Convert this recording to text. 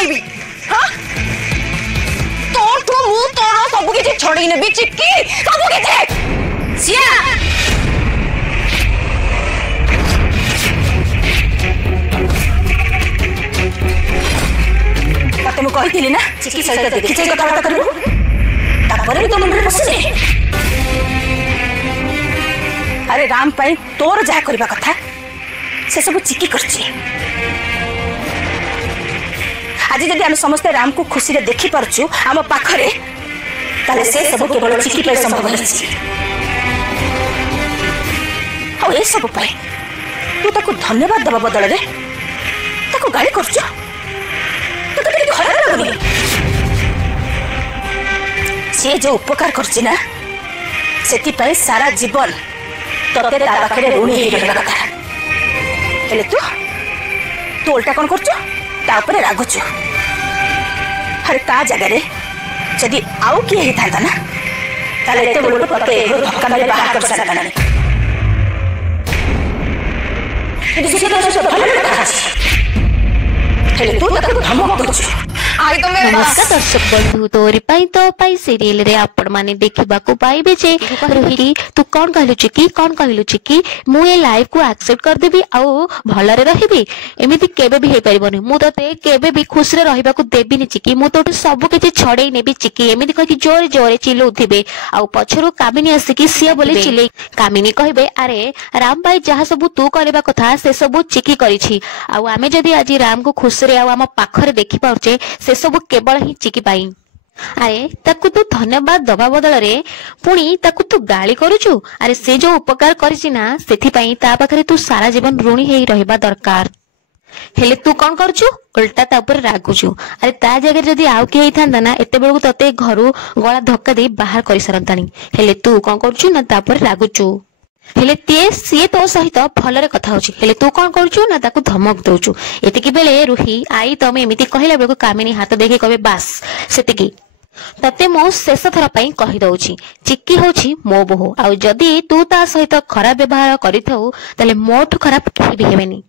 छड़ेबी हां तोठू मु तोर सब किछि छड़ेई नेबी चिक्की सब किछि सिया तते मु कहिथिली ना चिक्की सहित देखि छै कथा करबो तापरे तो मन रे पसने अरे राम पाई तोर जा करबा कथा से सब चिक्की करछि आज जदि हम समस्त राम को खुशी रे देखि परछु हम पाखरे ताले से सब केवल चिक्की पे संभव अछि आ ए सब पाई तू ताको धन्यवाद दबा बदल रे ताको गाली करछु तो कते खराब लागुनी से जो उपकार करछि ना सेति पाई सारा जीवन तते ता पाखरे ऋणी हे रहला कथा हेले तू उल्टा कोन करछु ता ऊपर रागुछु अरे ता जगह रे जदि आउ किए ही था ना ताले एते बोलो तते धक्का मारे बाहर कर सकता नहीं किसी तरह से भले कथा हेले तू तक धमक दछु आई तो मैं नमस्कार दर्शक बंधु तोरी पाई तो पाई सीरियल रे आपण माने देखिबा को पाइबे जे रोहिणी तू कोन कहलु चिकी मु ए लाइव को एक्सेप्ट कर देबी आ भल रे रहिबी एमिति केबे भी हे परिबनी मु तते केबे भी खुश रे रहिबा को देबिनी चिकी मु तोटे सब किछि छडेई नेबी चिकी एमिति कहि जोर जोरे चिल्लौथिबे आ पछरु कामिनी आसी कि सिया बोली चिल्ले कामिनी कहबे अरे राम भाई जहा सब तू करबा कथा से सब चिकी करिछि आ आमे जदी आज राम को खुश रे आ हम पाखरे देखि पाउचे से सब केवल ही चिकी पाई अरे ताकू तू धन्यवाद दबा बदल रे पुणी ताकू तू गाली करूचु अरे से जो उपकार करिछि ना सेथि पई ता पाखरे तू सारा जीवन ऋणी हेई रहबा दरकार हेले तू कोन करछु उल्टा ता ऊपर रागुचु अरे ता जगह जदी आउ के हेई थांदा ना एते बेलु तते घरु गळा धक्का दे बाहर करि सरंतानी हेले तू कोन करछु ना ता ऊपर रागुचु हेले ते सी तो सहित भलरे कथा होची हेले तू कोन करछु ना ताकू धमक दउचु एतिकी बेले रुही आई तमे एमिति कहिला बेलु कामिनी हाथ देखि कहबे बास सेतिकी तते मो शेष थर पई कहि दउची चिक्की होची मो बोहो आ जदी तू ता सहित खराब व्यवहार करिथौ तले मोठ खराब केहि भी हेबेनी।